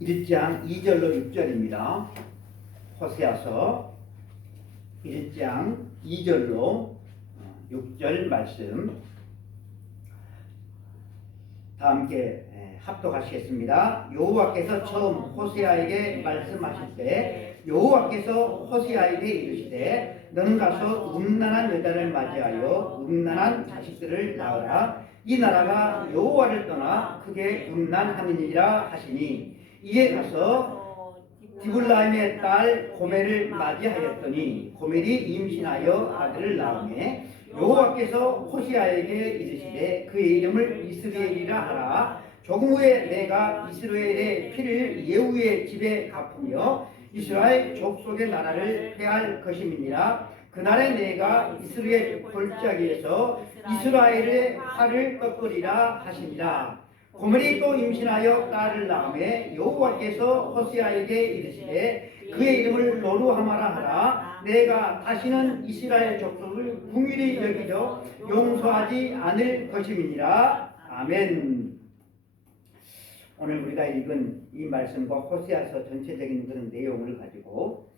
1장 2절로 6절입니다. 호세아서 1장 2절로 6절 말씀 다 함께 합독하시겠습니다. 여호와께서 처음 호세아에게 말씀하실 때 여호와께서 호세아에게 이르시되 너는 가서 음란한 여자를 맞이하여 음란한 자식들을 낳으라. 이 나라가 여호와를 떠나 크게 음란함이니라 하시니 이에 가서 디블라임의 딸 고멜을 맞이하였더니 고멜이 임신하여 아들을 낳으매 여호와께서 호시아에게 이르시되 그의 이름을 이스라엘이라 하라. 조금 후에 내가 이스라엘의 피를 예후의 집에 갚으며 이스라엘 족속의 나라를 폐할 것임이니라. 그날에 내가 이스라엘 골짜기에서 이스라엘의 활을 꺾으리라 하시니라. 고멜이 또 임신하여 딸을 낳으매 여호와께서 호세아에게 이르시되 그의 이름을 노루하마라 하라. 내가 다시는 이스라엘 족속을 궁일이 여기려 용서하지 않을 것임이니라. 아멘. 오늘 우리가 읽은 이 말씀과 호세아서 전체적인 그런 내용을 가지고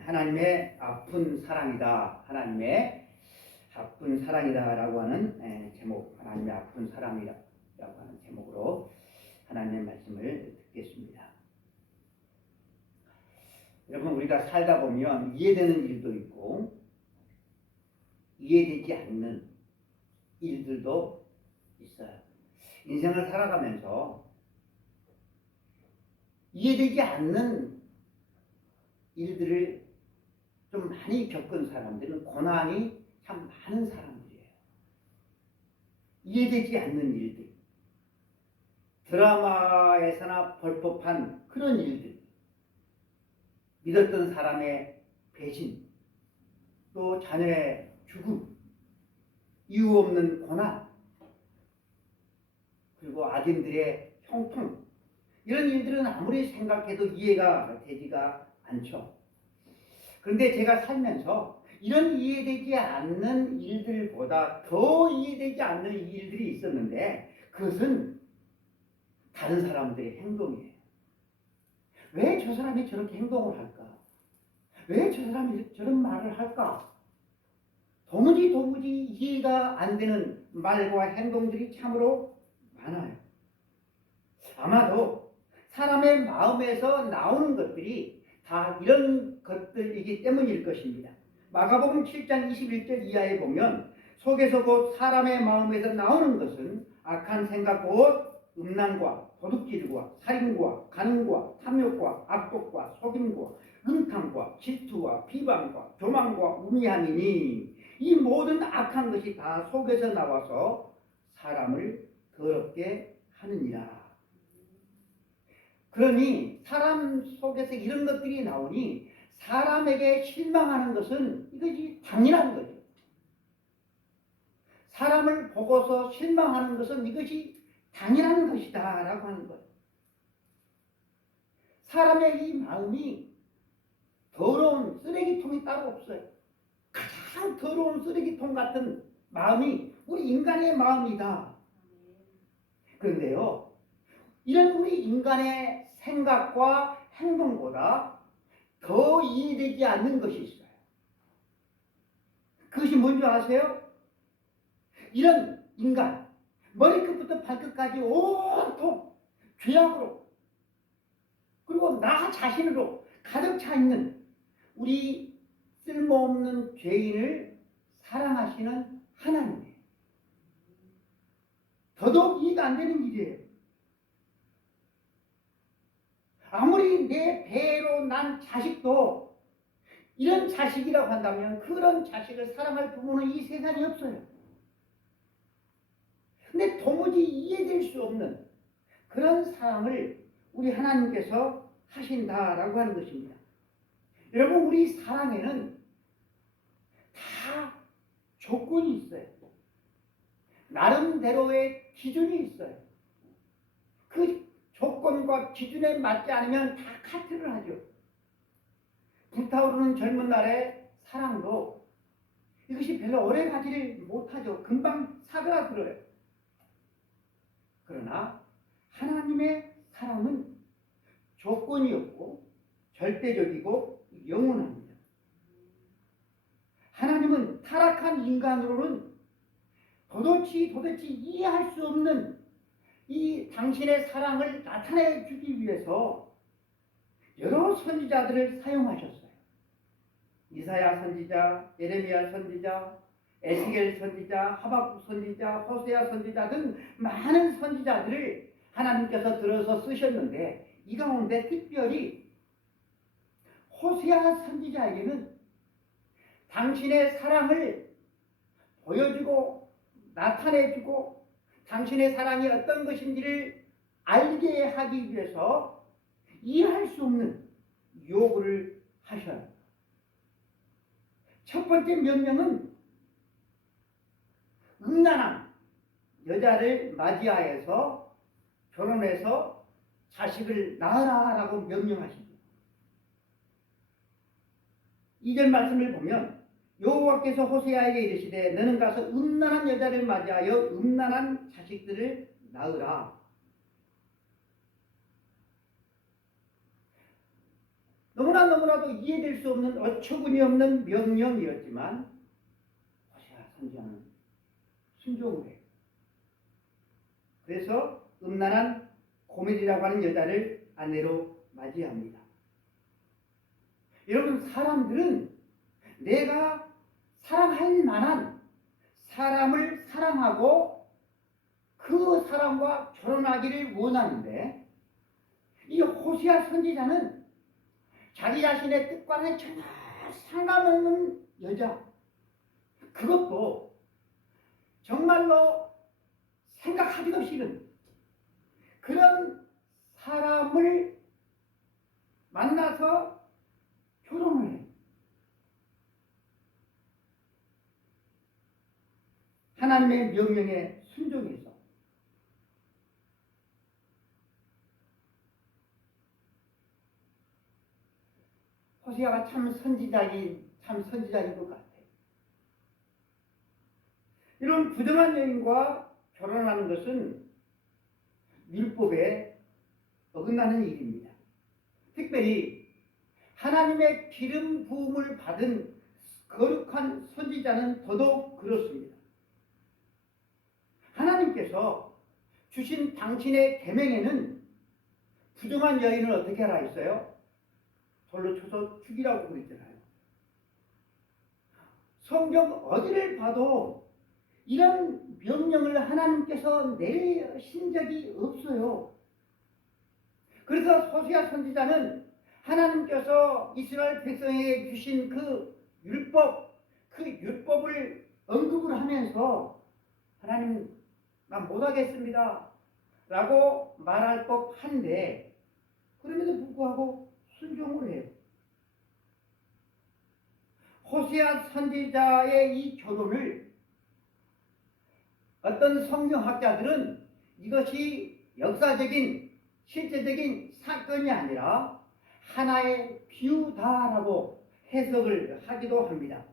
하나님의 아픈 사랑이다, 하나님의 아픈 사랑이다라고 하는 제목, 하나님의 아픈 사랑이라고 하는 제목으로 하나님의 말씀을 듣겠습니다. 여러분, 우리가 살다 보면 이해되는 일도 있고 이해되지 않는 일들도 있어요. 인생을 살아가면서 이해되지 않는 일들을 좀 많이 겪은 사람들은 고난이 참 많은 사람들이에요. 이해되지 않는 일들, 드라마에서나 볼 법한 그런 일들, 믿었던 사람의 배신, 또 자녀의 죽음, 이유 없는 고난, 그리고 아들들의 형통, 이런 일들은 아무리 생각해도 이해가 되지가 않죠. 그런데 제가 살면서 이런 이해되지 않는 일들보다 더 이해되지 않는 일들이 있었는데 그것은 다른 사람들의 행동이에요. 왜 저 사람이 저렇게 행동을 할까? 왜 저 사람이 저런 말을 할까? 도무지 이해가 안 되는 말과 행동들이 참으로 많아요. 아마도 사람의 마음에서 나오는 것들이 다 이런 것들이기 때문일 것입니다. 마가복음 7장 21절 이하에 보면 속에서 곧 사람의 마음에서 나오는 것은 악한 생각 곧 음란과 도둑질과 살인과 간음과 탐욕과 악독과 속임과 음탕과 질투와 비방과 교만과 우미함이니 이 모든 악한 것이 다 속에서 나와서 사람을 더럽게 하느니라. 그러니 사람 속에서 이런 것들이 나오니 사람에게 실망하는 것은 이것이 당연한 거죠. 사람을 보고서 실망하는 것은 이것이 당연한 것이다 라고 하는 거예요. 사람의 이 마음이 더러운 쓰레기통이 따로 없어요. 가장 더러운 쓰레기통 같은 마음이 우리 인간의 마음이다. 그런데요, 이런 우리 인간의 생각과 행동보다 더 이해되지 않는 것이 있어요. 그것이 뭔지 아세요? 이런 인간, 머리끝부터 발끝까지 온통 죄악으로 그리고 나 자신으로 가득 차 있는 우리 쓸모없는 죄인을 사랑하시는 하나님이에요. 더더욱 이해가 안 되는 일이에요. 아무리 내 배로 난 자식도 이런 자식이라고 한다면 그런 자식을 사랑할 부모는 이 세상에 없어요. 근데 도무지 이해될 수 없는 그런 사랑을 우리 하나님께서 하신다라고 하는 것입니다. 여러분, 우리 사랑에는 다 조건이 있어요. 나름대로의 기준이 있어요. 그 조건과 기준에 맞지 않으면 다 카트를 하죠. 불타오르는 젊은 날의 사랑도 이것이 별로 오래 가지를 못하죠. 금방 사그라들어요. 그러나 하나님의 사랑은 조건이 없고 절대적이고 영원합니다. 하나님은 타락한 인간으로는 도대체 이해할 수 없는 이 당신의 사랑을 나타내 주기 위해서 여러 선지자들을 사용하셨어요. 이사야 선지자, 예레미야 선지자, 에스겔 선지자, 하박국 선지자, 호세아 선지자 등 많은 선지자들을 하나님께서 들어서 쓰셨는데, 이 가운데 특별히 호세아 선지자에게는 당신의 사랑을 보여주고 나타내주고 당신의 사랑이 어떤 것인지를 알게 하기 위해서 이해할 수 없는 요구를 하셔요. 첫 번째 명령은 음란한 여자를 맞이하여서 결혼해서 자식을 낳으라라고 명령하십니다. 2절 말씀을 보면 여호와께서 호세아에게 이르시되 너는 가서 음란한 여자를 맞이하여 음란한 자식들을 낳으라. 너무나도 이해될 수 없는 어처구니 없는 명령이었지만 호세아 선지자는 순종을 해요. 그래서 음란한 고멜이라고 하는 여자를 아내로 맞이합니다. 여러분, 사람들은 내가 사랑할 만한 사람을 사랑하고 그 사람과 결혼하기를 원하는데, 이 호세아 선지자는 자기 자신의 뜻과는 전혀 상관없는 여자, 그것도 정말로 생각하기도 싫은 그런 사람을 만나서 결혼을 해요. 하나님의 명령에 순종해서. 호세아가 참 선지자인 것 같아요. 이런 부정한 여인과 결혼하는 것은 율법에 어긋나는 일입니다. 특별히 하나님의 기름 부음을 받은 거룩한 선지자는 더더욱 그렇습니다. 하나님께서 주신 당신의 계명에는 부정한 여인을 어떻게 하라 했어요? 돌로 쳐서 죽이라고 그랬잖아요. 성경 어디를 봐도 이런 명령을 하나님께서 내리신 적이 없어요. 그래서 호세아 선지자는 하나님께서 이스라엘 백성에게 주신 그 율법을 언급을 하면서 하나님, 난 못하겠습니다 라고 말할 법한데, 그럼에도 불구하고 순종을 해요. 호세아 선지자의 이 결혼을 어떤 성경학자들은 이것이 역사적인 실제적인 사건이 아니라 하나의 비유다라고 해석을 하기도 합니다.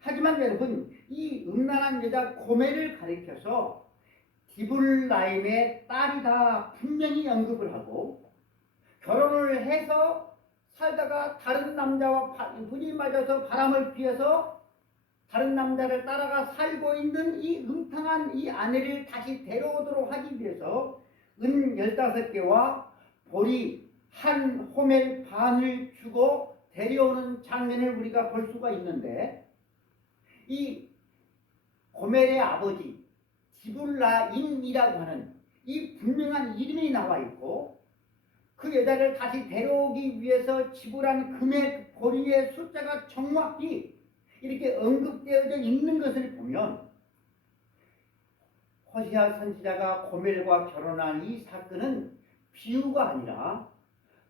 하지만 여러분, 이 음란한 여자 고멜을 가리켜서 디블라임의 딸이다 분명히 언급을 하고, 결혼을 해서 살다가 다른 남자와 분이 맞아서 바람을 피워서 다른 남자를 따라가 살고 있는 이 음탕한 이 아내를 다시 데려오도록 하기 위해서 은 15개와 보리 한 호멜 반을 주고 데려오는 장면을 우리가 볼 수가 있는데, 이 고멜의 아버지 디블라임이라고 하는 이 분명한 이름이 나와 있고, 그 여자를 다시 데려오기 위해서 지불한 금액 보리의 숫자가 정확히 이렇게 언급되어져 있는 것을 보면, 호세아 선지자가 고멜과 결혼한 이 사건은 비유가 아니라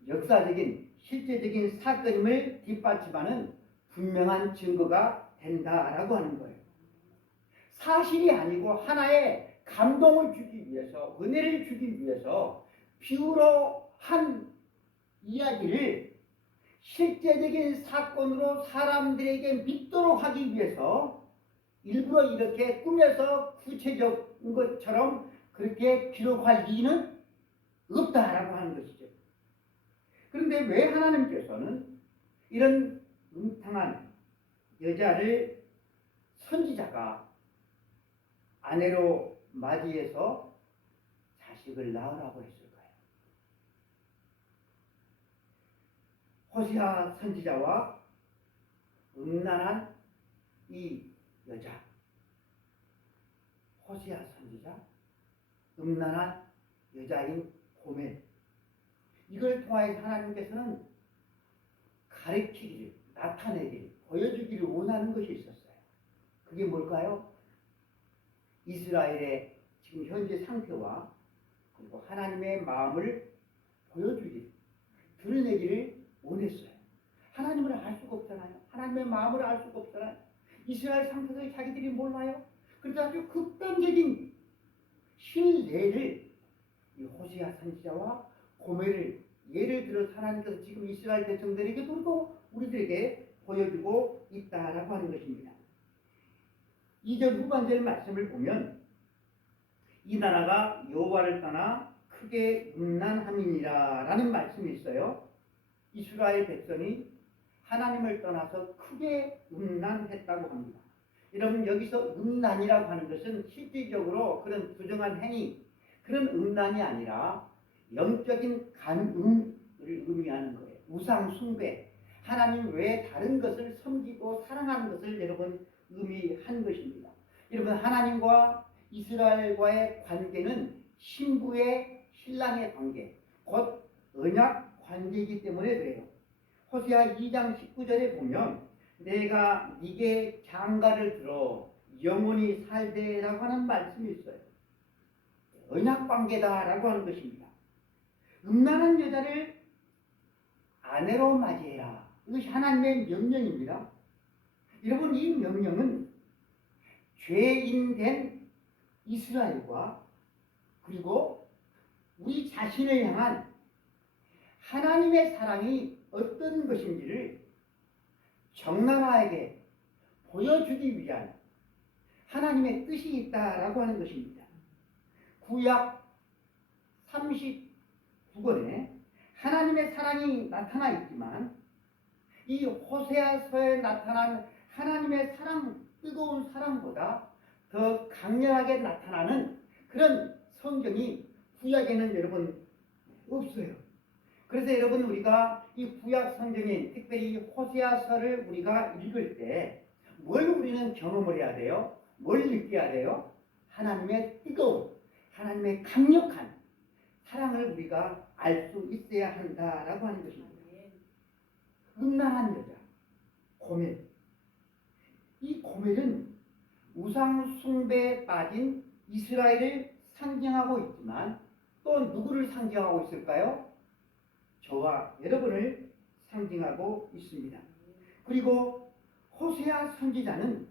역사적인 실제적인 사건임을 뒷받침하는 분명한 증거가 된다라고 하는 거예요. 사실이 아니고 하나의 감동을 주기 위해서, 은혜를 주기 위해서 비유로 한 이야기를 실제적인 사건으로 사람들에게 믿도록 하기 위해서 일부러 이렇게 꾸며서 구체적인 것처럼 그렇게 기록할 이유는 없다라고 하는 것이죠. 그런데 왜 하나님께서는 이런 음탕한 여자를 선지자가 아내로 맞이해서 자식을 낳으라고 했을까요? 호시아 선지자와 음란한 이 여자, 호시아 선지자, 음란한 여자인 고멜, 이걸 통하여 하나님께서는 가르치기를, 나타내기를, 보여주기를 원하는 것이 있었어요. 그게 뭘까요? 이스라엘의 지금 현재 상태와 그리고 하나님의 마음을 보여주기를, 드러내기를 원했어요. 하나님을 알 수가 없잖아요. 하나님의 마음을 알 수가 없잖아요. 이스라엘 상태에서 자기들이 몰라요. 그래서 아주 극단적인 신뢰를 이 호시아 선지자와 고멜을 예를 들어 하나님께서 지금 이스라엘 백성들에게도 우리들에게 보여주고 있다라고 하는 것입니다. 2절 후반절 말씀을 보면 이 나라가 여호와를 떠나 크게 음란함이니라 라는 말씀이 있어요. 이스라엘 백성이 하나님을 떠나서 크게 음란했다고 합니다. 여러분, 여기서 음란이라고 하는 것은 실질적으로 그런 부정한 행위, 그런 음란이 아니라 영적인 간음을 의미하는 거예요. 우상 숭배, 하나님 외에 다른 것을 섬기고 사랑하는 것을 여러분 의미한 것입니다. 여러분, 하나님과 이스라엘과의 관계는 신부의 신랑의 관계, 곧 언약 관계이기 때문에 그래요. 호세아 2장 19절에 보면 내가 네게 장가를 들어 영원히 살되라고 하는 말씀이 있어요. 언약 관계다라고 하는 것입니다. 음란한 여자를 아내로 맞이해라. 이것이 하나님의 명령입니다. 여러분, 이 명령은 죄인된 이스라엘과 그리고 우리 자신을 향한 하나님의 사랑이 어떤 것인지를 적나라하게 보여주기 위한 하나님의 뜻이 있다라고 하는 것입니다. 구약 39권에 하나님의 사랑이 나타나 있지만 이 호세아서에 나타난 하나님의 사랑, 뜨거운 사랑보다 더 강렬하게 나타나는 그런 성경이 구약에는 여러분 없어요. 그래서 여러분, 우리가 이 구약 성경인 특별히 호세아서를 우리가 읽을 때 뭘 우리는 경험을 해야 돼요? 뭘 느껴야 돼요? 하나님의 뜨거운, 하나님의 강력한 사랑을 우리가 알 수 있어야 한다라고 하는 것입니다. 음란한 여자, 고멜. 이 고멜은 우상 숭배에 빠진 이스라엘을 상징하고 있지만 또 누구를 상징하고 있을까요? 저와 여러분을 상징하고 있습니다. 그리고 호세아 선지자는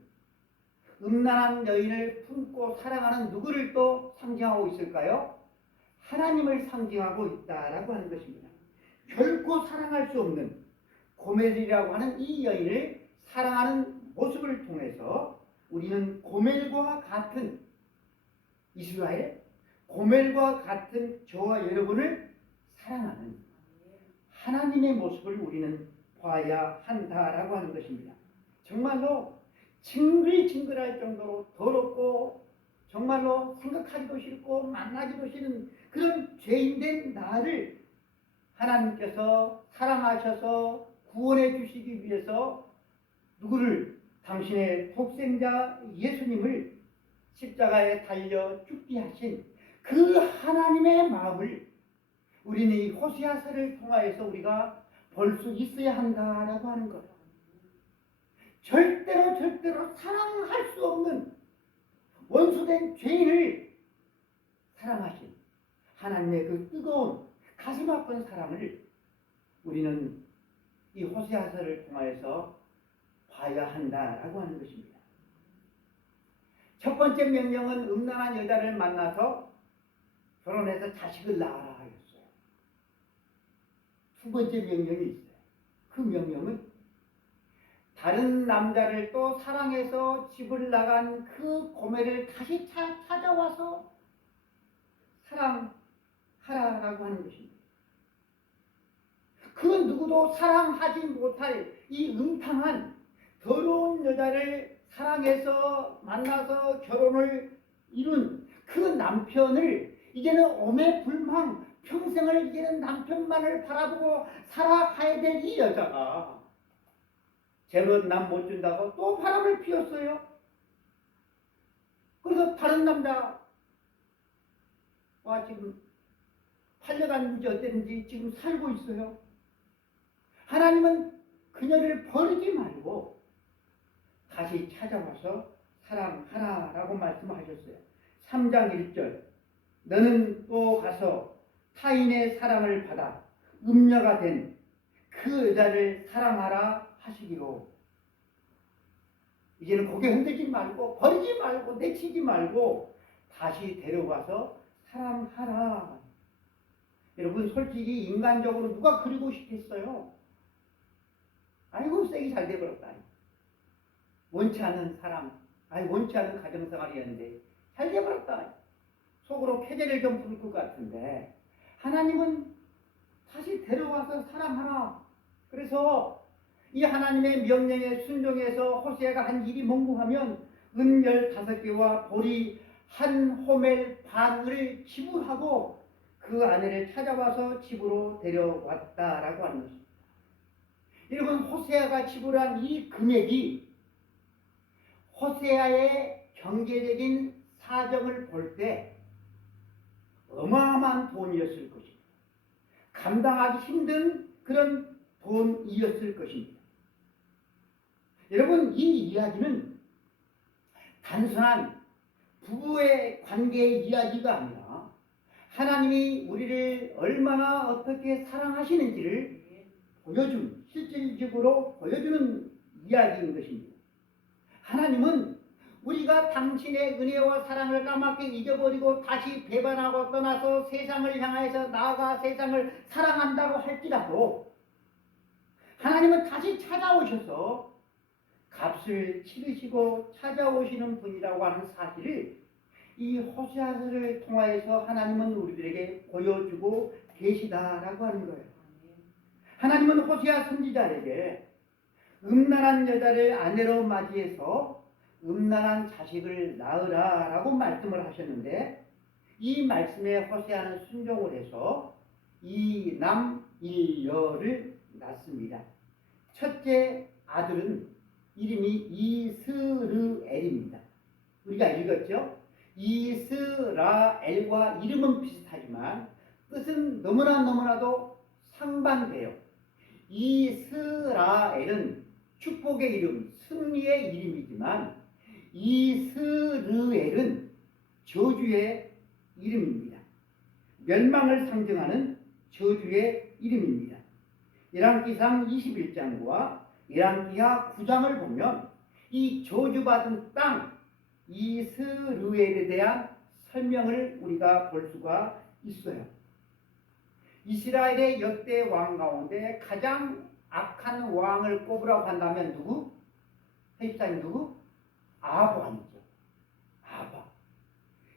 음란한 여인을 품고 사랑하는 누구를 또 상징하고 있을까요? 하나님을 상징하고 있다라고 하는 것입니다. 결코 사랑할 수 없는 고멜이라고 하는 이 여인을 사랑하는 모습을 통해서 우리는 고멜과 같은 이스라엘, 고멜과 같은 저와 여러분을 사랑하는 하나님의 모습을 우리는 봐야 한다라고 하는 것입니다. 정말로 징글징글할 정도로 더럽고 정말로 생각하기도 싫고 만나기도 싫은 그런 죄인된 나를 하나님께서 사랑하셔서 구원해 주시기 위해서 누구를? 당신의 독생자 예수님을 십자가에 달려 죽게 하신 그 하나님의 마음을 우리는 이 호세아서를 통하여서 우리가 볼 수 있어야 한다라고 하는 거예요. 절대로 사랑할 수 없는 원수된 죄인을 사랑하신 하나님의 그 뜨거운 가슴 아픈 사랑을 우리는 이 호세아서를 통하여서 봐야 한다라고 하는 것입니다. 첫 번째 명령은 음란한 여자를 만나서 결혼해서 자식을 낳아라 하였어요. 두 번째 명령이 있어요. 그 명령은 다른 남자를 또 사랑해서 집을 나간 그 고멜을 다시 찾아와서 사랑하라라고 하는 것입니다. 그 그 누구도 사랑하지 못할 이 음탕한 더러운 여자를 사랑해서 만나서 결혼을 이룬 그 남편을 이제는 오매불망 평생을 이제는 남편만을 바라보고 살아가야 될 이 여자가 재벌 남 못 준다고 또 바람을 피웠어요. 그래서 다른 남자와 지금 8년간인지 어땠는지 지금 살고 있어요. 하나님은 그녀를 버리지 말고 다시 찾아와서 사랑하라라고 말씀하셨어요. 3장 1절 너는 또 가서 타인의 사랑을 받아 음녀가 된 그 여자를 사랑하라 하시기로. 이제는 고개 흔들지 말고 버리지 말고 내치지 말고 다시 데려와서 사랑하라. 여러분 솔직히 인간적으로 누가 그리고 싶겠어요? 아이고 쐐기 잘 돼버렸다. 원치 않은 사랑, 원치 않은 가정생활이었는데 잘 돼버렸다. 속으로 쾌재를 좀 부를 것 같은데 하나님은 다시 데려와서 사랑하라. 그래서 이 하나님의 명령에 순종해서 호세아가 한 일이 뭔고 하면 은 15개와 보리 한 호멜 반을 지불하고 그 아내를 찾아와서 집으로 데려왔다라고 하는 것입니다. 여러분 호세아가 지불한 이 금액이 호세아의 경제적인 사정을 볼 때 어마어마한 돈이었을 것입니다. 감당하기 힘든 그런 돈이었을 것입니다. 여러분 이 이야기는 단순한 부부의 관계의 이야기가 아니라 하나님이 우리를 얼마나 어떻게 사랑하시는지를 보여준, 실질적으로 보여주는 이야기인 것입니다. 하나님은 우리가 당신의 은혜와 사랑을 까맣게 잊어버리고 다시 배반하고 떠나서 세상을 향해서 나아가 세상을 사랑한다고 할지라도 하나님은 다시 찾아오셔서 값을 치르시고 찾아오시는 분이라고 하는 사실을 이 호세아서를 통하여서 하나님은 우리들에게 보여주고 계시다라고 하는 거예요. 하나님은 호세아 선지자에게 음란한 여자를 아내로 맞이해서 음란한 자식을 낳으라라고 말씀을 하셨는데 이 말씀에 호세아는 순종을 해서 이남일녀를 낳습니다. 첫째 아들은 이름이 이스르엘입니다. 우리가 읽었죠? 이스라엘과 이름은 비슷하지만 뜻은 너무나도 상반돼요. 이스라엘은 축복의 이름, 승리의 이름이지만 이스르엘은 저주의 이름입니다. 멸망을 상징하는 저주의 이름입니다. 열왕기상 21장과 열왕기하 9장을 보면 이 저주받은 땅 이스르엘에 대한 설명을 우리가 볼 수가 있어요. 이스라엘의 역대 왕 가운데 가장 악한 왕을 꼽으라고 한다면 누구? 회집사님 누구? 아합 왕이죠. 아합.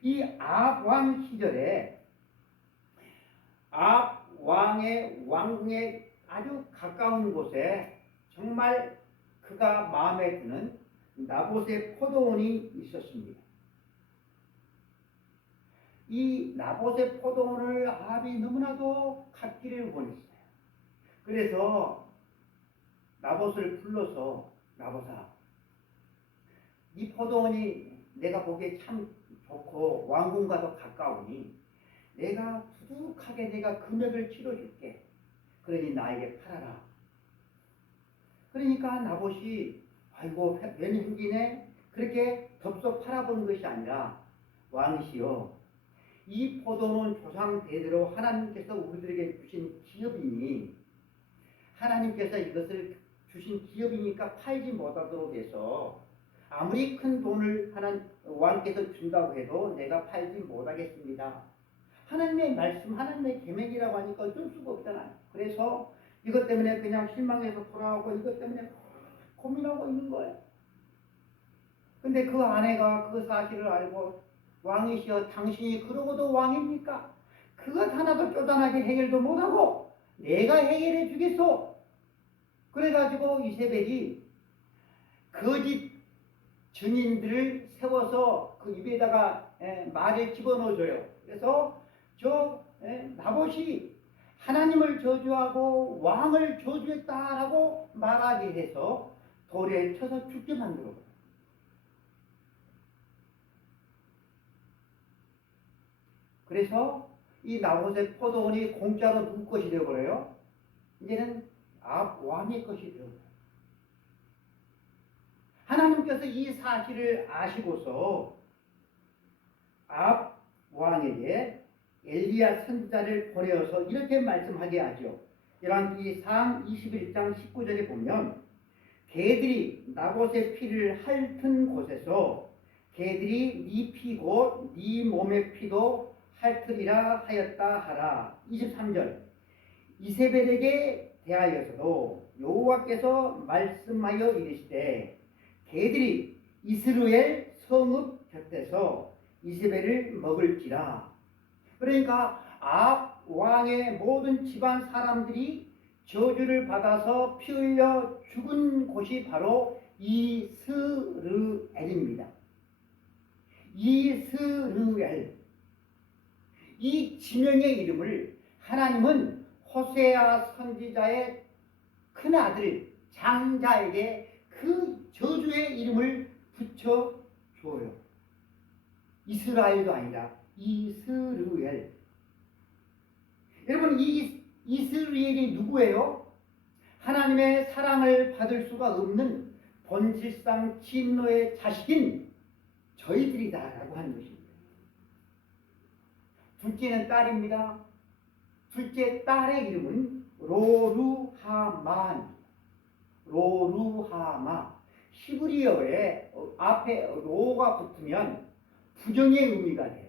이 아합 왕 시절에 아합 왕의 왕궁에 아주 가까운 곳에 정말 그가 마음에 드는 나봇의 포도원이 있었습니다. 이 나봇의 포도원을 아합이 너무나도 갖기를 원했어요. 그래서 나봇을 불러서 나봇아, 이 포도원이 내가 보기에 참 좋고 왕궁과도 가까우니 내가 두둑하게 내가 금액을 치러줄게. 그러니 나에게 팔아라. 그러니까 나봇이 아이고 웬흑이네 그렇게 덥석 팔아본 것이 아니라 왕이시여 이 포도는 조상 대대로 하나님께서 우리들에게 주신 기업이니 하나님께서 이것을 주신 기업이니까 팔지 못하도록 해서 아무리 큰 돈을 왕께서 준다고 해도 내가 팔지 못하겠습니다. 하나님의 말씀, 하나님의 계명이라고 하니까 어쩔 수가 없잖아요. 그래서 이것 때문에 그냥 실망해서 돌아오고 이것 때문에 고민하고 있는 거예요. 근데 그 아내가 그 사실을 알고 왕이시여 당신이 그러고도 왕입니까? 그것 하나도 쪼잔하게 해결도 못하고 내가 해결해 주겠소. 그래가지고 이세벨이 거짓 증인들을 세워서 그 입에다가 말을 집어넣어줘요. 그래서 나봇이 하나님을 저주하고 왕을 저주했다라고 말하게 해서 돌에 쳐서 죽게 만들어버려요. 그래서 이 나봇의 포도원이 공짜로 누구 것이 되어버려요? 이제는 왕의 것이 되어버려요. 하나님께서 이 사실을 아시고서 왕에게 엘리야 선지자를 보내어서 이렇게 말씀하게 하죠. 열왕기상 21장 19절에 보면 개들이 나봇의 피를 핥은 곳에서 개들이 네 피고 네 몸의 피도 핥으리라 하였다 하라. 23절 이세벨에게 대하여서도 여호와께서 말씀하여 이르시되 개들이 이스라엘 성읍 곁에서 이세벨을 먹을지라. 그러니까 왕의 모든 집안 사람들이 저주를 받아서 피 흘려 죽은 곳이 바로 이스르엘입니다. 이스르엘. 이 지명의 이름을 하나님은 호세아 선지자의 큰아들 장자에게 그 저주의 이름을 붙여줘요. 이스라엘도 아니라 이스르엘. 여러분, 이 이스라엘이 누구예요? 하나님의 사랑을 받을 수가 없는 본질상 진노의 자식인 저희들이다라고 하는 것입니다. 둘째는 딸입니다. 둘째 딸의 이름은 로루하마입니다. 로루하마. 히브리어에 앞에 로가 붙으면 부정의 의미가 돼요.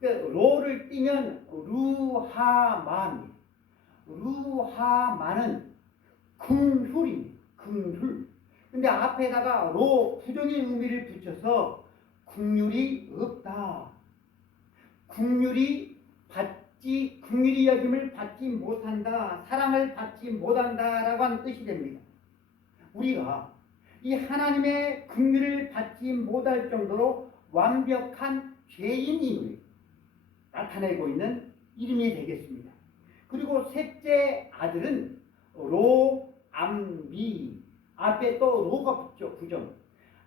그러니까 로를 띄면 루하마입니다. 루하마는 긍휼입니다. 긍휼. 근데 앞에다가 로 부정의 의미를 붙여서 긍휼이 없다. 긍휼이 여김을 받지 못한다. 사랑을 받지 못한다라고 하는 뜻이 됩니다. 우리가 이 하나님의 긍휼을 받지 못할 정도로 완벽한 죄인임을 나타내고 있는 이름이 되겠습니다. 그리고 셋째 아들은 로암미. 앞에 또 로가 붙죠. 부정.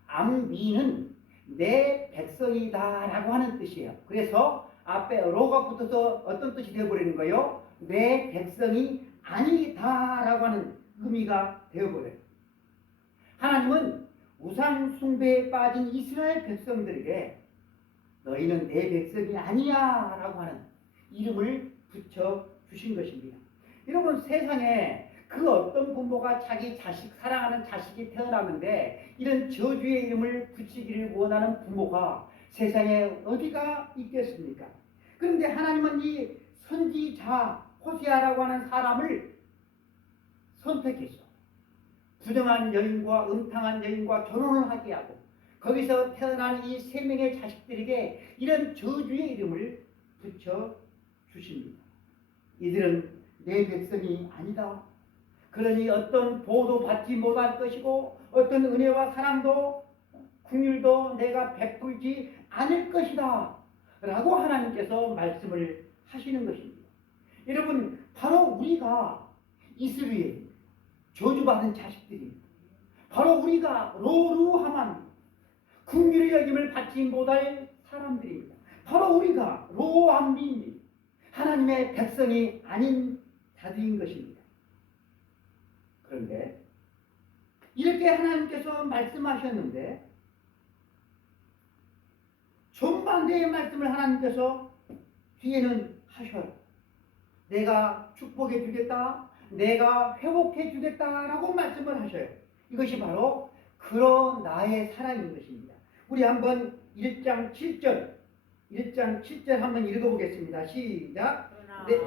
암미는 내 백성이다라고 하는 뜻이에요. 그래서 앞에 로가 붙어서 어떤 뜻이 되어버리는 거예요? 내 백성이 아니다라고 하는 의미가 되어버려요. 하나님은 우상 숭배에 빠진 이스라엘 백성들에게 너희는 내 백성이 아니야 라고 하는 이름을 붙여주신 것입니다. 여러분, 세상에 그 어떤 부모가 자기 자식, 사랑하는 자식이 태어나는데 이런 저주의 이름을 붙이기를 원하는 부모가 세상에 어디가 있겠습니까? 그런데 하나님은 이 선지자 호세아라고 하는 사람을 선택했어. 부정한 여인과 음탕한 여인과 결혼을 하게 하고 거기서 태어난 이 세 명의 자식들에게 이런 저주의 이름을 붙여주십니다. 이들은 내 백성이 아니다. 그러니 어떤 보호도 받지 못할 것이고 어떤 은혜와 사랑도 긍휼도 내가 베풀지 않을 것이다 라고 하나님께서 말씀을 하시는 것입니다. 여러분, 바로 우리가 이스라엘 저주받은 자식들입니다. 바로 우리가 로루하만 긍휼의 여김을 받지 못할 사람들입니다. 바로 우리가 로암미입니다. 하나님의 백성이 아닌 자들인 것입니다. 그런데 이렇게 하나님께서 말씀하셨는데 정반대의 말씀을 하나님께서 뒤에는 하셔요. 내가 축복해 주겠다. 내가 회복해 주겠다라고 말씀을 하셔요. 이것이 바로 그런 나의 사랑인 것입니다. 우리 한번 1장 7절 한번 읽어보겠습니다. 시작.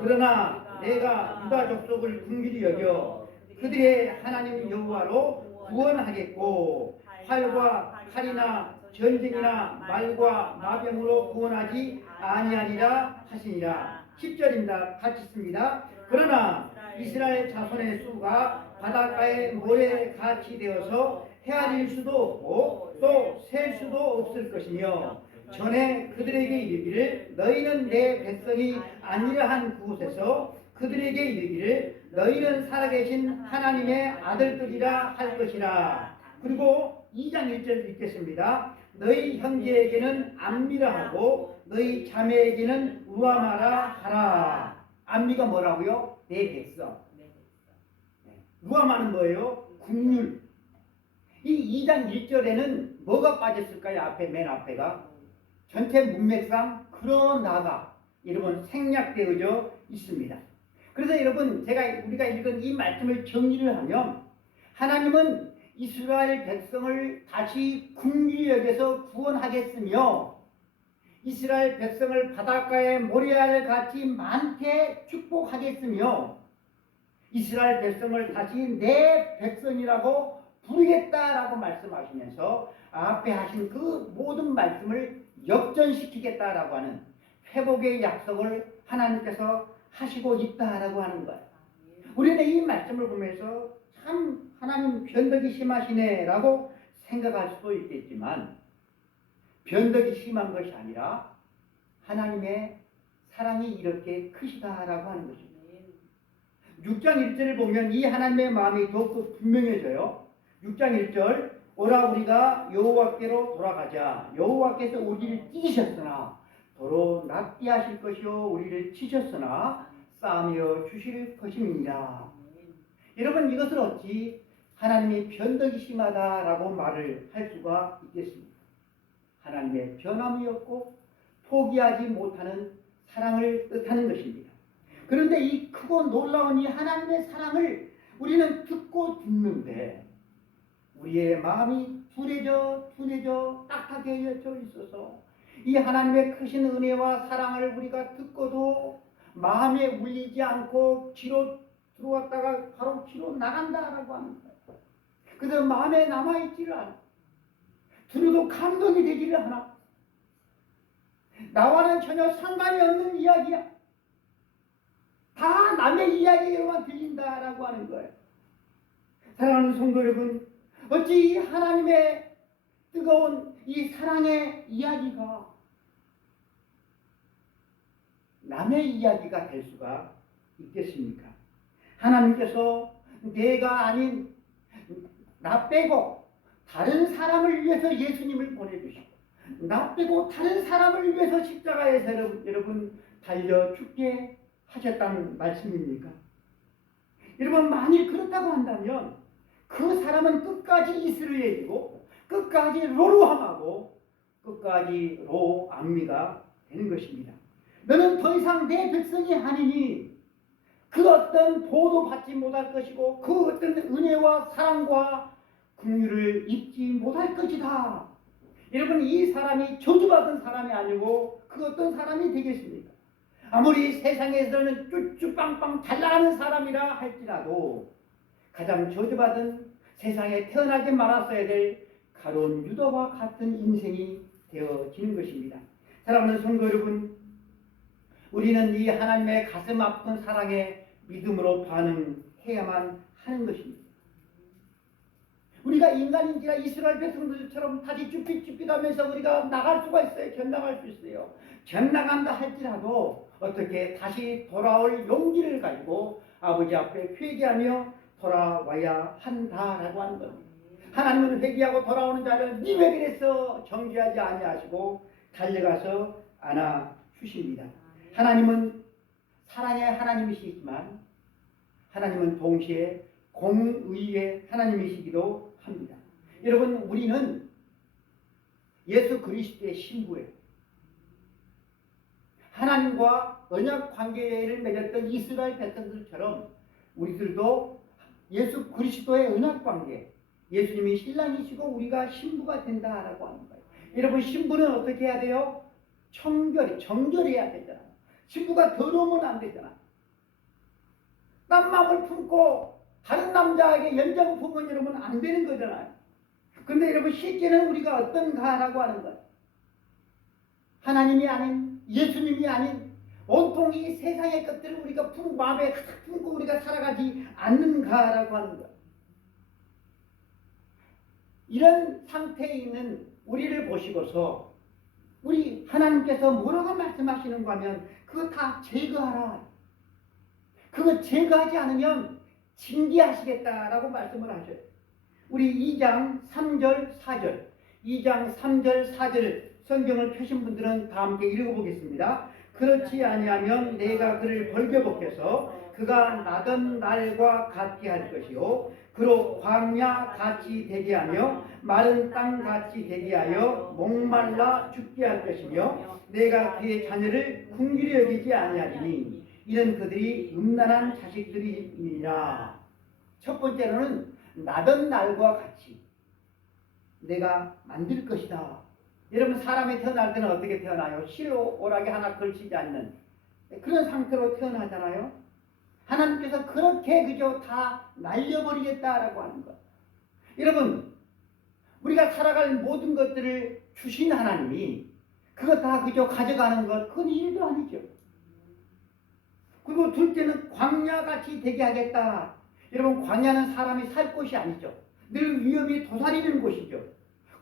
그러나 내가 유다 족속을 긍휼히 여겨 그들의 하나님 여호와로 구원하겠고 활과 칼이나 전쟁이나 말과 마병으로 구원하지 아니하리라 하시니라. 10절입니다. 같이 씁니다. 그러나 이스라엘 자손의 수가 바닷가의 모래 같이 되어서 헤아릴 수도 없고 또 셀 수도 없을 것이며 전에 그들에게 이르기를 너희는 내 백성이 아니라 한 그곳에서 그들에게 이르기를 너희는 살아계신 하나님의 아들들이라 할 것이라. 그리고 2장 1절 읽겠습니다. 너희 형제에게는 암미라 하고 너희 자매에게는 우아마라 하라. 암미가 뭐라고요? 내 백성. 우아마는 뭐예요? 국률. 이 2장 1절에는 뭐가 빠졌을까요? 앞에 맨 앞에가 전체 문맥상 그러나가 여러분 생략되어져 있습니다. 그래서 여러분 우리가 읽은 이 말씀을 정리를 하면 하나님은 이스라엘 백성을 다시 긍휼히 여겨서 구원하겠으며 이스라엘 백성을 바닷가의 모래알 같이 많게 축복하겠으며 이스라엘 백성을 다시 내 백성이라고 부르겠다라고 말씀하시면서 앞에 하신 그 모든 말씀을 역전시키겠다라고 하는 회복의 약속을 하나님께서 하시고 있다라고 하는 거예요. 우리는 이 말씀을 보면서 참 하나님 변덕이 심하시네라고 생각할 수도 있겠지만 변덕이 심한 것이 아니라 하나님의 사랑이 이렇게 크시다라고 하는 것입니다. 6장 1절을 보면 이 하나님의 마음이 더욱더 분명해져요. 6장 1절 오라 우리가 여호와께로 돌아가자. 여호와께서 우리를 찢으셨으나 도로 낫게 하실 것이요 우리를 치셨으나 싸며 주실 것입니다. 여러분 이것을 어찌 하나님이 변덕이 심하다라고 말을 할 수가 있겠습니까? 하나님의 변함이 없고 포기하지 못하는 사랑을 뜻하는 것입니다. 그런데 이 크고 놀라운 이 하나님의 사랑을 우리는 듣고 듣는데 우리의 마음이 둔해져 딱하게 있어서 이 하나님의 크신 은혜와 사랑을 우리가 듣고도 마음에 울리지 않고 귀로 들어왔다가 바로 귀로 나간다라고 하는 거예요. 그래서 마음에 남아있지를 않아. 들어도 감동이 되지를 않아. 나와는 전혀 상관이 없는 이야기야. 다 남의 이야기로만 들린다라고 하는 거예요. 사랑하는 성도 여러분, 어찌 이 하나님의 뜨거운 이 사랑의 이야기가 남의 이야기가 될 수가 있겠습니까? 하나님께서 내가 아닌 나 빼고 다른 사람을 위해서 예수님을 보내주시고 나 빼고 다른 사람을 위해서 십자가에서 여러분 달려 죽게 하셨다는 말씀입니까? 여러분 만일 그렇다고 한다면 그 사람은 끝까지 이스라엘이고 끝까지 로루함하고 끝까지 로암미가 되는 것입니다. 너는 더 이상 내 백성이 아니니 그 어떤 보도 받지 못할 것이고 그 어떤 은혜와 사랑과 긍휼을 입지 못할 것이다. 여러분 이 사람이 저주받은 사람이 아니고 그 어떤 사람이 되겠습니까? 아무리 세상에서는 쭈쭈빵빵 달라가는 사람이라 할지라도 가장 저주받은 세상에 태어나지 말았어야 될 가론 유다와 같은 인생이 되어지는 것입니다. 사랑하는 성도 여러분, 우리는 이 하나님의 가슴 아픈 사랑에 믿음으로 반응해야만 하는 것입니다. 우리가 인간인지라 이스라엘 백성들처럼 다시 쭈삣쭈삣하면서 우리가 나갈 수가 있어요. 견나갈 수 있어요. 견나간다 할지라도 어떻게 다시 돌아올 용기를 가지고 아버지 앞에 회개하며 돌아와야 한다라고 하는 겁니다. 하나님은 회개하고 돌아오는 자를 니 왜 그랬어 정죄하지 아니하시고 달려가서 안아주십니다. 하나님은 사랑의 하나님이시지만 하나님은 동시에 공의의 하나님이시기도 합니다. 여러분 우리는 예수 그리스도의 신부예요. 하나님과 언약 관계를 맺었던 이스라엘 백성들처럼 우리들도 예수 그리스도의 언약 관계, 예수님이 신랑이시고 우리가 신부가 된다라고 하는 거예요. 여러분 신부는 어떻게 해야 돼요? 정결해야 되잖아. 신부가 더러우면 안 되잖아. 딴 마음을 품고 다른 남자에게 연장 품은 여러분 안 되는 거잖아요. 근데 여러분 실제는 우리가 어떤가라고 하는 거예요. 하나님이 아닌 예수님이 아닌 온통 이 세상의 것들을 우리가 마음에 가득 품고 우리가 살아가지 않는가라고 하는 것. 이런 상태에 있는 우리를 보시고서 우리 하나님께서 뭐라고 말씀하시는가 하면 그거 다 제거하라. 그거 제거하지 않으면 징계하시겠다라고 말씀을 하셔요. 우리 2장 3절 4절 2장 3절 4절 성경을 펴신 분들은 다 함께 읽어보겠습니다. 그렇지 아니하면 내가 그를 벌겨벗겨서 그가 나던 날과 같게 할 것이요 그로 광야 같이 되게 하며 마른 땅 같이 되게 하여 목말라 죽게 할 것이며 내가 그의 자녀를 긍휼히 여기지 아니하리니 이는 그들이 음란한 자식들이니라. 첫 번째로는 나던 날과 같이 내가 만들 것이다. 여러분 사람이 태어날 때는 어떻게 태어나요? 실오라게 하나 걸치지 않는 그런 상태로 태어나잖아요. 하나님께서 그렇게 그저 다 날려버리겠다라고 하는 것. 여러분 우리가 살아갈 모든 것들을 주신 하나님이 그거 다 그저 가져가는 것 그건 일도 아니죠. 그리고 둘째는 광야같이 되게 하겠다. 여러분 광야는 사람이 살 곳이 아니죠. 늘 위험이 도사리는 곳이죠.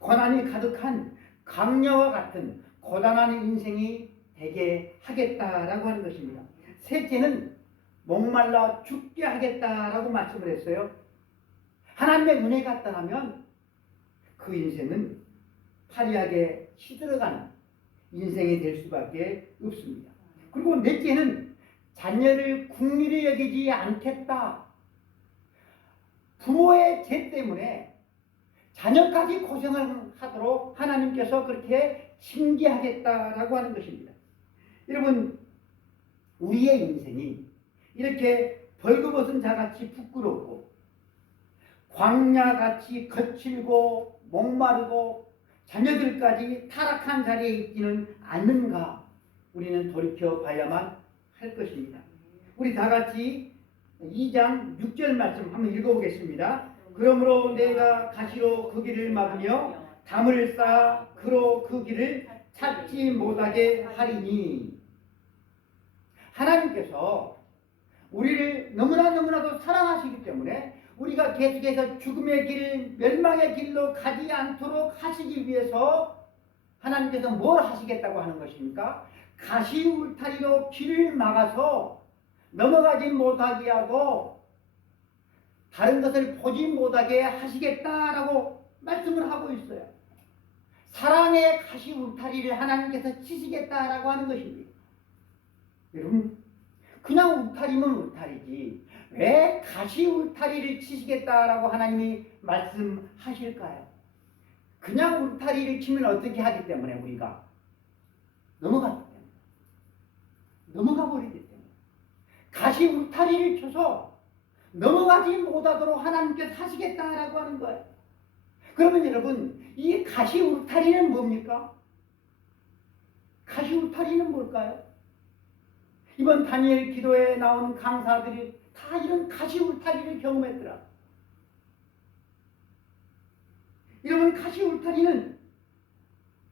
고난이 가득한 광야와 같은 고단한 인생이 되게 하겠다라고 하는 것입니다. 셋째는 목말라 죽게 하겠다라고 말씀을 했어요. 하나님의 은혜가 있다면 그 인생은 파리하게 시들어가는 인생이 될 수밖에 없습니다. 그리고 넷째는 자녀를 긍휼히 여기지 않겠다. 부모의 죄 때문에 자녀까지 고생을 하도록 하나님께서 그렇게 징계하겠다라고 하는 것입니다. 여러분 우리의 인생이 이렇게 벌거벗은 자같이 부끄럽고 광야같이 거칠고 목마르고 자녀들까지 타락한 자리에 있지는 않는가 우리는 돌이켜 봐야만 할 것입니다. 우리 다같이 2장 6절 말씀 한번 읽어보겠습니다. 그러므로 내가 가시로 그 길을 막으며 담을 쌓아 그로 그 길을 찾지 못하게 하리니. 하나님께서 우리를 너무나도 사랑하시기 때문에 우리가 계속해서 죽음의 길, 멸망의 길로 가지 않도록 하시기 위해서 하나님께서 뭘 하시겠다고 하는 것입니까? 가시 울타리로 길을 막아서 넘어가지 못하게 하고 다른 것을 보지 못하게 하시겠다라고 말씀을 하고 있어요. 사랑의 가시 울타리를 하나님께서 치시겠다라고 하는 것입니다. 여러분 그냥 울타리면 울타리지 왜 가시 울타리를 치시겠다라고 하나님이 말씀하실까요? 그냥 울타리를 치면 어떻게 하기 때문에 우리가 넘어가기 때문에 넘어가 버리기 때문에 가시 울타리를 쳐서 넘어가지 못하도록 하나님께서 하시겠다라고 하는 거예요. 그러면 여러분 이 가시 울타리는 뭡니까? 가시 울타리는 뭘까요? 이번 다니엘 기도에 나오는 강사들이 다 이런 가시 울타리를 경험했더라. 여러분 가시 울타리는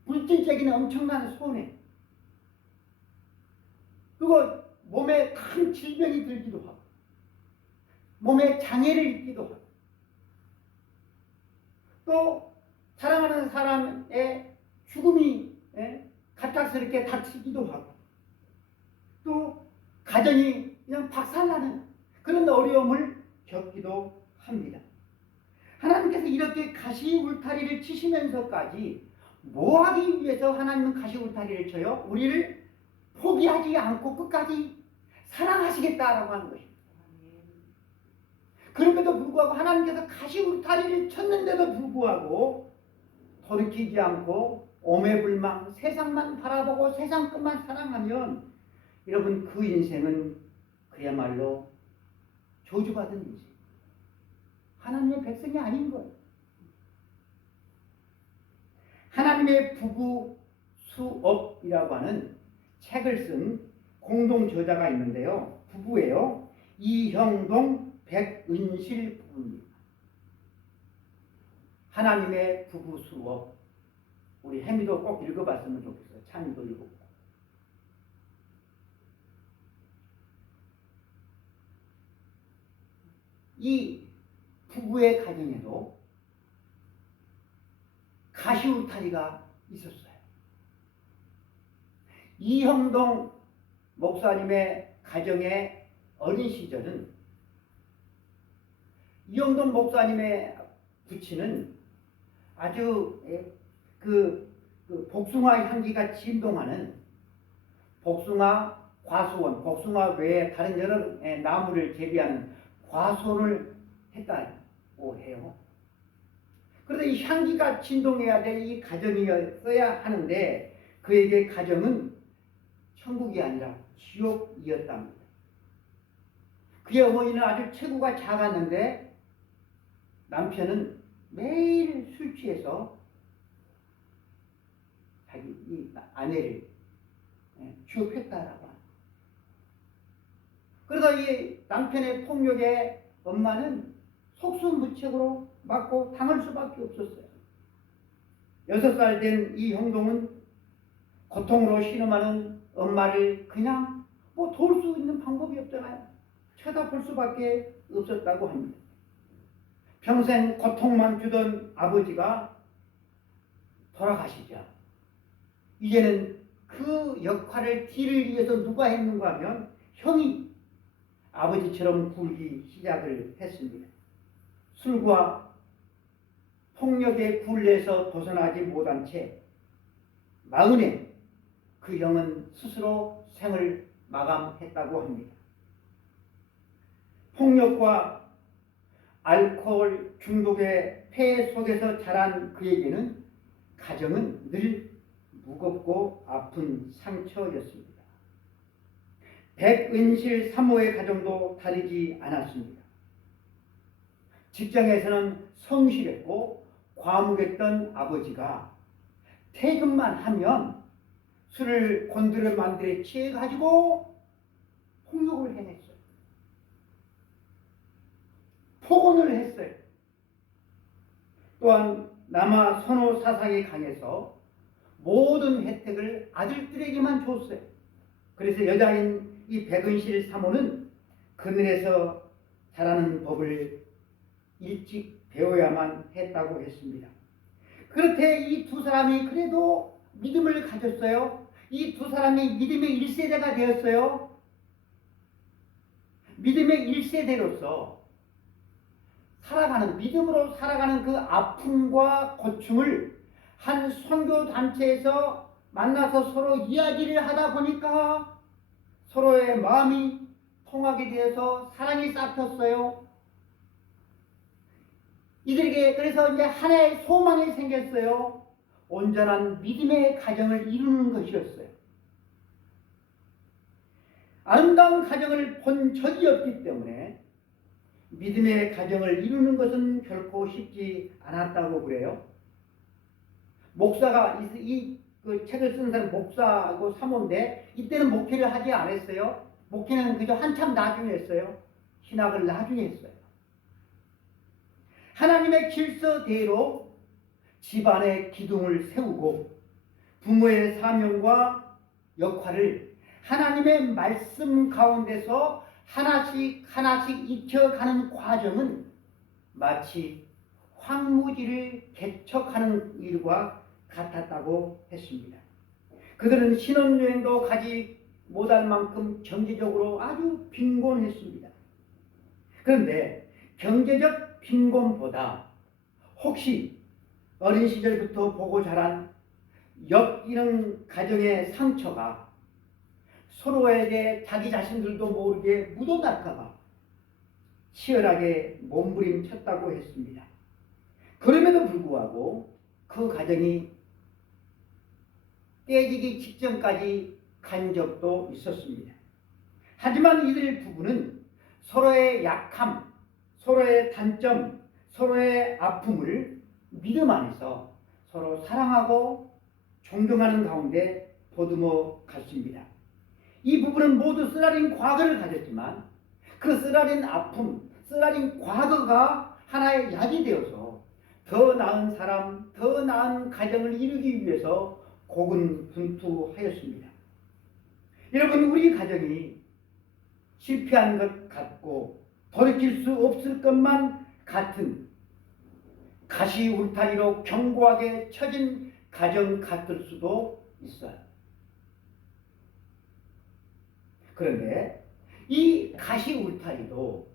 물질적인 엄청난 손해 그리고 몸에 큰 질병이 들기도 하고 몸에 장애를 입기도 하고 또 사랑하는 사람의 죽음이 갑작스럽게 닥치기도 하고 또 가정이 그냥 박살나는 그런 어려움을 겪기도 합니다. 하나님께서 이렇게 가시 울타리를 치시면서까지 뭐 하기 위해서 하나님은 가시 울타리를 쳐요? 우리를 포기하지 않고 끝까지 사랑하시겠다라고 하는 것입니다. 그럼에도 불구하고 하나님께서 가시 울타리를 쳤는데도 불구하고 돌이키지 않고 오매불망 세상만 바라보고 세상 것만 사랑하면 여러분 그 인생은 그야말로 저주받은 인생. 하나님의 백성이 아닌 거예요. 하나님의 부부 수업이라고 하는 책을 쓴 공동 저자가 있는데요. 부부예요. 이형동 백은실 부부입니다. 하나님의 부부 수업. 우리 혜미도 꼭 읽어봤으면 좋겠어요. 찬이도 읽어보고. 이 부부의 가정에도 가시울타리가 있었어요. 이형동 목사님의 가정의 어린 시절은 이형동 목사님의 부친은 아주 그 복숭아 향기가 진동하는 복숭아 과수원, 복숭아 외에 다른 여러 나무를 재배하는 과수원을 했다고 해요. 그런데 이 향기가 진동해야 될 이 가정이었어야 하는데 그에게 가정은 천국이 아니라 지옥이었답니다. 그의 어머니는 아주 체구가 작았는데 남편은 매일 술 취해서 자기 이 아내를 주업했다라고 합니다. 그러다 이 남편의 폭력에 엄마는 속수무책으로 맞고 당할 수밖에 없었어요. 6살 된 이 형동은 고통으로 신음하는 엄마를 그냥 도울 수 있는 방법이 없잖아요. 쳐다볼 수밖에 없었다고 합니다. 평생 고통만 주던 아버지가 돌아가시자 이제는 그 역할을 뒤를 이어서 누가 했는가 하면 형이 아버지처럼 굴기 시작을 했습니다. 술과 폭력의 굴레에서 벗어나지 못한 채 40에 그 형은 스스로 생을 마감했다고 합니다. 폭력과 알코올 중독의 폐해 속에서 자란 그에게는 가정은 늘 무겁고 아픈 상처였습니다. 백은실 사모의 가정도 다르지 않았습니다. 직장에서는 성실했고 과묵했던 아버지가 퇴근만 하면 술을 곤드레 만드레 취해가지고 폭력을 해냈어요. 폭언을 했어요. 또한 남아 선호 사상이 강해서 모든 혜택을 아들들에게만 줬어요. 그래서 여자인 이 백은실 사모는 그늘에서 자라는 법을 일찍 배워야만 했다고 했습니다. 그렇게 이 두 사람이 그래도 믿음을 가졌어요. 이 두 사람이 믿음의 1세대가 되었어요. 믿음의 1세대로서 믿음으로 살아가는 그 아픔과 고충을 한 선교단체에서 만나서 서로 이야기를 하다 보니까 서로의 마음이 통하게 되어서 사랑이 싹텄어요. 이들에게 그래서 이제 하나의 소망이 생겼어요. 온전한 믿음의 가정을 이루는 것이었어요. 아름다운 가정을 본 적이 없기 때문에 믿음의 가정을 이루는 것은 결코 쉽지 않았다고 그래요. 목사가 그 책을 쓴 사람 목사하고 사모인데 이때는 목회를 하지 않았어요. 목회는 그저 한참 나중에 했어요. 신학을 나중에 했어요. 하나님의 질서대로 집안의 기둥을 세우고 부모의 사명과 역할을 하나님의 말씀 가운데서 하나씩 하나씩 익혀가는 과정은 마치 황무지를 개척하는 일과 같았다고 했습니다. 그들은 신혼여행도 가지 못할 만큼 경제적으로 아주 빈곤했습니다. 그런데 경제적 빈곤보다 혹시 어린 시절부터 보고 자란 역기능 가정의 상처가 서로에게 자기 자신들도 모르게 묻어날까봐 치열하게 몸부림쳤다고 했습니다. 그럼에도 불구하고 그 가정이 깨지기 직전까지 간 적도 있었습니다. 하지만 이들 부부는 서로의 약함, 서로의 단점, 서로의 아픔을 믿음 안에서 서로 사랑하고 존경하는 가운데 보듬어 갔습니다. 이 부부는 모두 쓰라린 과거를 가졌지만 그 쓰라린 아픔, 쓰라린 과거가 하나의 약이 되어서 더 나은 사람, 더 나은 가정을 이루기 위해서 고군분투하였습니다. 여러분, 우리 가정이 실패한 것 같고 돌이킬 수 없을 것만 같은 가시 울타리로 견고하게 쳐진 가정 같을 수도 있어요. 그런데 이 가시 울타리도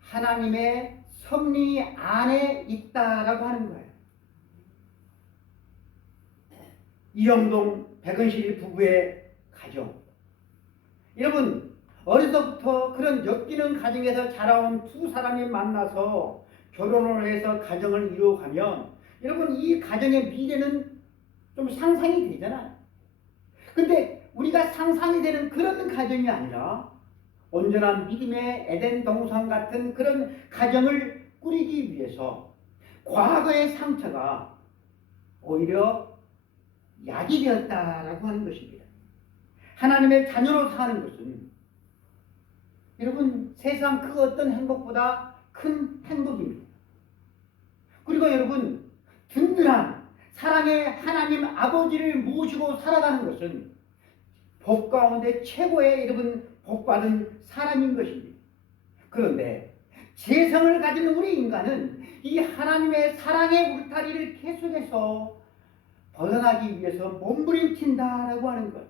하나님의 섭리 안에 있다라고 하는 거예요. 이영동 백은실 부부의 가정. 여러분, 어려서부터 그런 엮이는 가정에서 자라온 두 사람이 만나서 결혼을 해서 가정을 이루어가면 여러분 이 가정의 미래는 좀 상상이 되잖아요. 근데 우리가 상상이 되는 그런 가정이 아니라 온전한 믿음의 에덴 동산 같은 그런 가정을 꾸리기 위해서 과거의 상처가 오히려 약이 되었다라고 하는 것입니다. 하나님의 자녀로 사는 것은 여러분 세상 그 어떤 행복보다 큰 행복입니다. 그리고 여러분 든든한 사랑의 하나님 아버지를 모시고 살아가는 것은 복 가운데 최고의 여러분 복받은 사람인 것입니다. 그런데 재성을 가진 우리 인간은 이 하나님의 사랑의 울타리를 계속해서 벗어나기 위해서 몸부림친다라고 하는 것.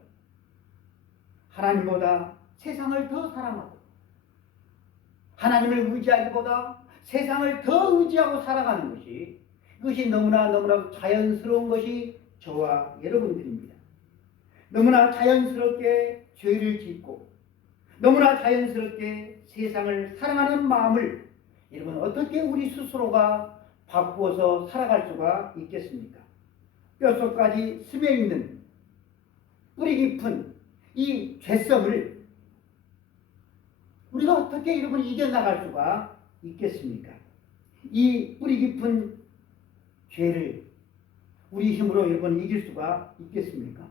하나님보다 세상을 더 사랑하고 하나님을 의지하기보다 세상을 더 의지하고 살아가는 것이 이것이 너무나 자연스러운 것이 저와 여러분들입니다. 너무나 자연스럽게 죄를 짓고 너무나 자연스럽게 세상을 사랑하는 마음을 여러분 어떻게 우리 스스로가 바꾸어서 살아갈 수가 있겠습니까? 뼛속까지 스며있는 뿌리 깊은 이 죄성을 우리가 어떻게 여러분 이겨나갈 수가 있겠습니까? 이 뿌리 깊은 죄를 우리 힘으로 여러분 이길 수가 있겠습니까?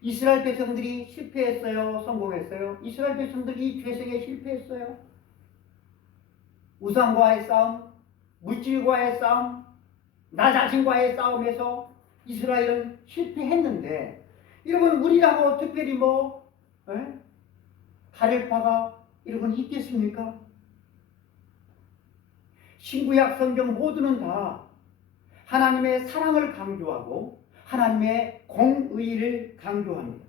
이스라엘 백성들이 실패했어요? 성공했어요? 이스라엘 백성들이 이 죄성에 실패했어요? 우상과의 싸움, 물질과의 싸움, 나 자신과의 싸움에서 이스라엘은 실패했는데 여러분 우리라고 특별히 다를 바가 여러분 있겠습니까? 신구약 성경 모두는 다 하나님의 사랑을 강조하고 하나님의 공의를 강조합니다.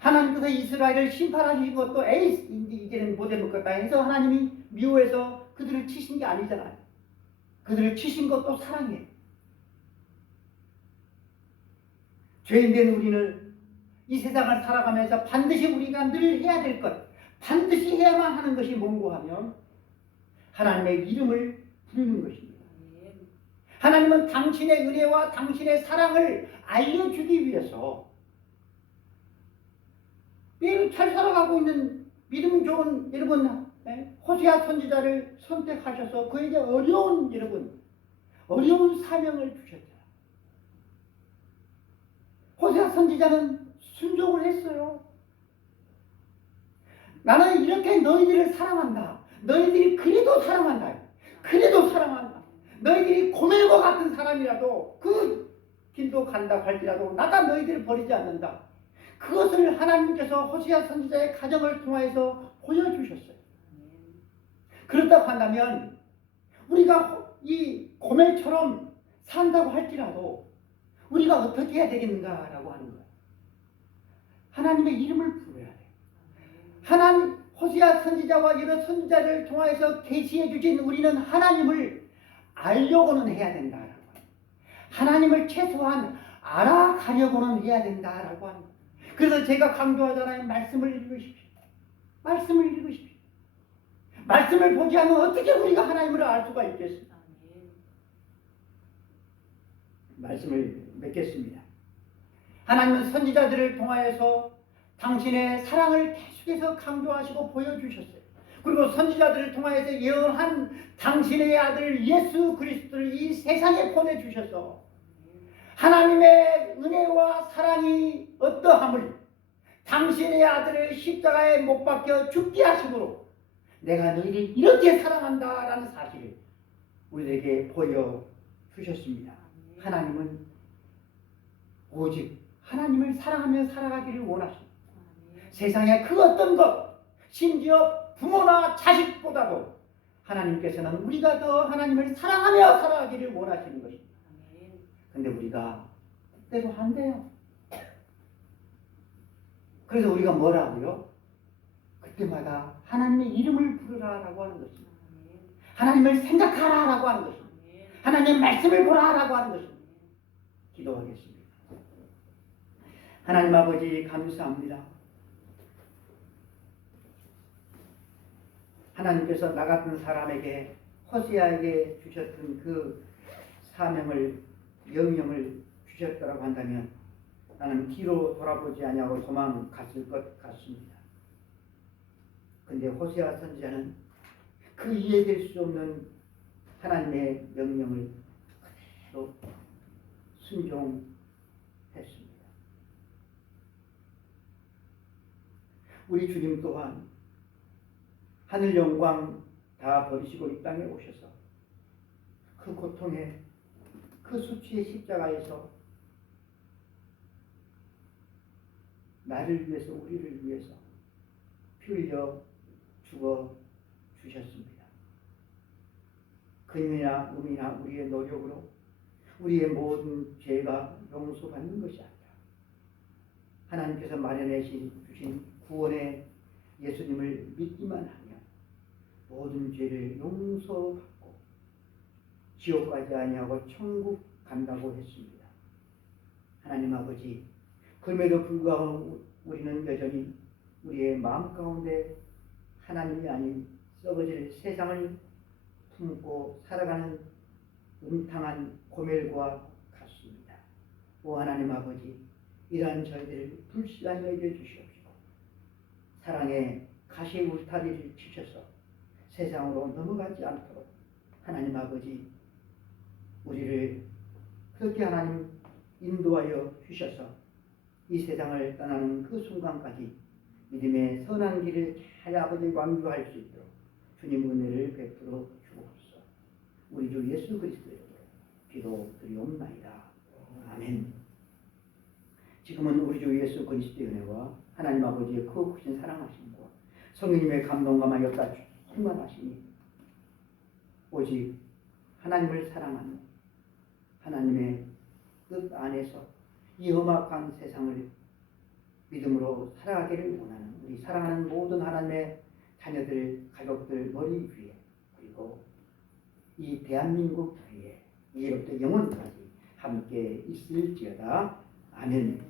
하나님께서 이스라엘을 심판하신 것도 이제는 못해 먹겠다 해서 하나님이 미워해서 그들을 치신 게 아니잖아요. 그들을 치신 것도 사랑이에요. 죄인된 우리는 이 세상을 살아가면서 반드시 우리가 늘 해야 될 것, 반드시 해야만 하는 것이 뭔고 하면 하나님의 이름을 부르는 것입니다. 하나님은 당신의 은혜와 당신의 사랑을 알려주기 위해서 매일 잘 살아가고 있는 믿음 좋은 여러분 호세아 선지자를 선택하셔서 그에게 어려운 사명을 주셨잖아요. 호세아 선지자는 순종을 했어요. 나는 이렇게 너희들을 사랑한다. 너희들이 그래도 사랑한다. 그래도 사랑한다. 너희들이 고멜과 같은 사람이라도 그 길도 간다 할지라도 나가 너희들을 버리지 않는다. 그것을 하나님께서 호세아 선지자의 가정을 통해서 보여주셨어요. 그렇다고 한다면 우리가 이 고멜처럼 산다고 할지라도 우리가 어떻게 해야 되겠는가라고 하는 거예요. 하나님의 이름을 부르어야 돼요. 하나님 호세아 선지자와 여러 선지자를 통해서 계시해 주신 우리는 하나님을 알려고는 해야 된다라고 합니다. 하나님을 최소한 알아가려고는 해야 된다라고 합니다. 그래서 제가 강조하잖아요. 말씀을 읽으십시오. 말씀을 읽으십시오. 말씀을 보지 않으면 어떻게 우리가 하나님을 알 수가 있겠습니까? 말씀을 맺겠습니다. 하나님은 선지자들을 통하여서 당신의 사랑을 계속해서 강조하시고 보여주셨어요. 그리고 선지자들을 통하여서 예언한 당신의 아들 예수 그리스도를 이 세상에 보내주셔서 하나님의 은혜와 사랑이 어떠함을 당신의 아들을 십자가에 못 박혀 죽게 하심으로 내가 너희를 이렇게 사랑한다라는 사실을 우리에게 보여주셨습니다. 하나님은 오직 하나님을 사랑하며 살아가기를 원하십니다. 세상의 그 어떤 것, 심지어 부모나 자식보다도 하나님께서는 우리가 더 하나님을 사랑하며 살아가기를 원하시는 것입니다. 근데 우리가 때로 안 돼요. 그래서 우리가 뭐라고요? 그때마다 하나님의 이름을 부르라라고 하는 것입니다. 하나님을 생각하라라고 하는 것입니다. 하나님의 말씀을 보라라고 하는 것입니다. 기도하겠습니다. 하나님 아버지 감사합니다. 하나님께서 나 같은 사람에게 호세아에게 주셨던 그 사명을 명령을 주셨다고 한다면 나는 뒤로 돌아보지 아니하고 도망갔을 것 같습니다. 근데 호세아 선지자는 그 이해될 수 없는 하나님의 명령을 그대로 순종했습니다. 우리 주님 또한 하늘 영광 다 버리시고 이 땅에 오셔서 그 고통에 그 수치의 십자가에서 나를 위해서 우리를 위해서 피 흘려 죽어 주셨습니다. 근이나 음이나 우리의 노력으로 우리의 모든 죄가 용서받는 것이 아니라 하나님께서 마련해 주신 구원의 예수님을 믿기만 하면 모든 죄를 용서받고 지옥 가지 아니하고 천국 간다고 했습니다. 하나님 아버지, 그럼에도 불구하고 우리는 여전히 우리의 마음 가운데 하나님이 아닌 썩어질 세상을 품고 살아가는 음탕한 고멜과 같습니다. 오 하나님 아버지, 이러한 저희들을 불쌍히 여겨주시옵시고 사랑의 가시 울타리를 치셔서 세상으로 넘어가지 않도록 하나님 아버지 우리를 그렇게 하나님 인도하여 주셔서 이 세상을 떠나는 그 순간까지 믿음의 선한 길을 잘 아버지 완주할 수 있도록 주님 은혜를 베풀어 주옵소서. 우리 주 예수 그리스도의 이름으로 기도드리옵나이다. 아멘. 지금은 우리 주 예수 그리스도의 은혜와 하나님 아버지의 크신 사랑하심과 성령님의 감동과 역사 충만하시니 오직 하나님을 사랑하는 하나님의 뜻 안에서 이 험악한 세상을 믿음으로 살아가기를 원하는 우리 사랑하는 모든 하나님의 자녀들, 가족들 머리 위에 그리고 이 대한민국 위에 이제부터 영원까지 함께 있을지어다. 아멘.